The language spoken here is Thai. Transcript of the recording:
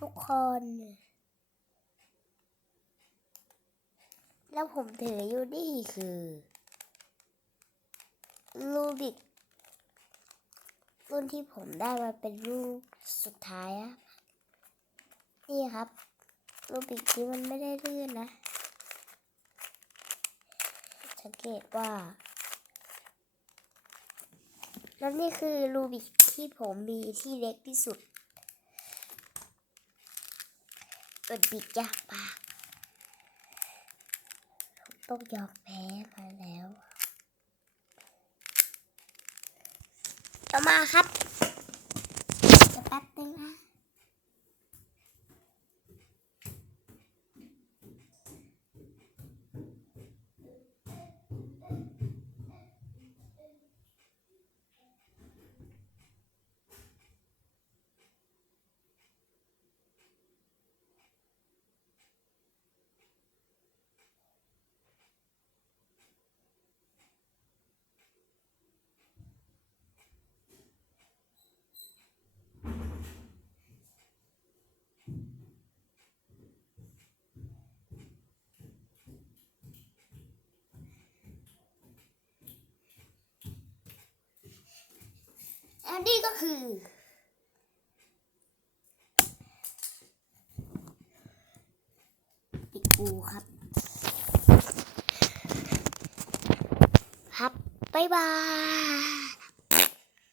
ทุกคน แล้วผมถืออยู่นี่คือรูบิกรุ่นที่ผมได้มาเป็นรูปสุดท้ายอะนี่ครับรูบิกที่มันไม่ได้ลื่นนะ สังเกตว่า แล้วนี่คือรูบิกที่ผมมีที่เล็กที่สุด เป็นบิดยากมากต้องยอมแพ้มาแล้วต่อมาครับจะแป๊บนึงนะ อันนี้ก็คือ ปิดกูครับ ครับ บ๊ายบาย